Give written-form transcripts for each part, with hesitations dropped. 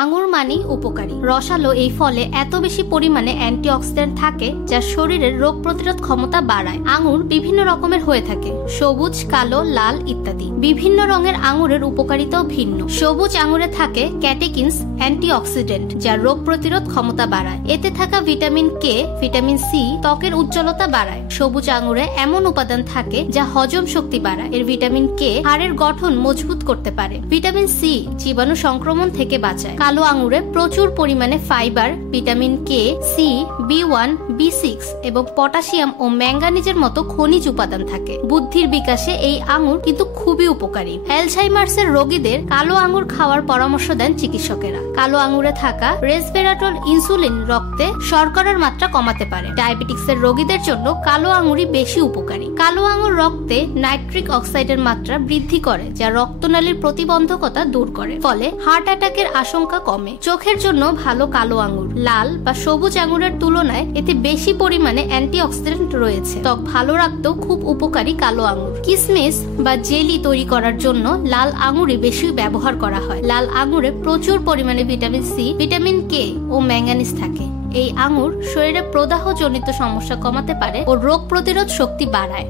আঙুর মানেই উপকারী। রসালো এই ফলে এত বেশি পরিমাণে অ্যান্টিঅক্সিডেন্ট থাকে যা শরীরের রোগ প্রতিরোধ ক্ষমতা বাড়ায়। আঙুর বিভিন্ন রকমের হয়ে থাকে, সবুজ, কালো, লাল ইত্যাদি। বিভিন্ন রঙের আঙুরের উপকারিতাও ভিন্ন। সবুজ আঙুরে থাকে ক্যাটেকিনস, অ্যান্টিঅক্সিডেন্ট যা রোগ প্রতিরোধ ক্ষমতা বাড়ায়। এতে থাকা ভিটামিন কে, ভিটামিন সি ত্বকের উজ্জ্বলতা বাড়ায়। সবুজ আঙুরে এমন উপাদান থাকে যা হজম শক্তি বাড়ায়। এর ভিটামিন কে হাড়ের গঠন মজবুত করতে পারে। ভিটামিন সি জীবাণু সংক্রমণ থেকে বাঁচায়। কালো আঙুরে প্রচুর পরিমাণে fibre, vitamin K, C, B one, বি6 এবং পটাশিয়াম ও ম্যাঙ্গানিজের মতো খনিজ উপাদান থাকে। বুদ্ধির বিকাশে এই আঙুর কিন্তু খুবই উপকারী। অ্যালঝাইমার্সের রোগীদের কালো আঙুর খাওয়ার পরামর্শ দেন চিকিৎসকেরা। কালো আঙুরে থাকা রেসভেরাট্রল ইনসুলিন রক্তে শর্করার মাত্রা কমাতে পারে। ডায়াবেটিক্সের রোগীদের জন্য কালো আঙুরই বেশি উপকারী। কালো আঙুর রক্তে নাইট্রিক অক্সাইডের মাত্রা বৃদ্ধি করে যা রক্তনালীর প্রতিবন্ধকতা দূর করে, ফলে হার্ট অ্যাটাকের আশঙ্কা কমে। চোখের জন্য ভালো কালো আঙুর। লাল বা সবুজ আঙুরের তুলনায় এতে বেশি পরিমাণে অ্যান্টিঅক্সিডেন্ট রয়েছে। ত্বক ভালো রাখতেও খুব উপকারী কালো আঙুর। কিসমিস বা জেলি তৈরি করার জন্য লাল আঙুরই বেশি ব্যবহার করা হয়। লাল আঙুরে প্রচুর পরিমাণে ভিটামিন সি, ভিটামিন কে ও ম্যাঙ্গানিজ থাকে। এই আঙুর শরীরে প্রদাহজনিত সমস্যা কমাতে পারে ও রোগ প্রতিরোধ শক্তি বাড়ায়।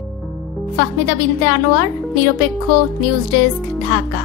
ফাহমিদা বিনতে আনোয়ার, নিরপেক্ষ নিউজ ডেস্ক, ঢাকা।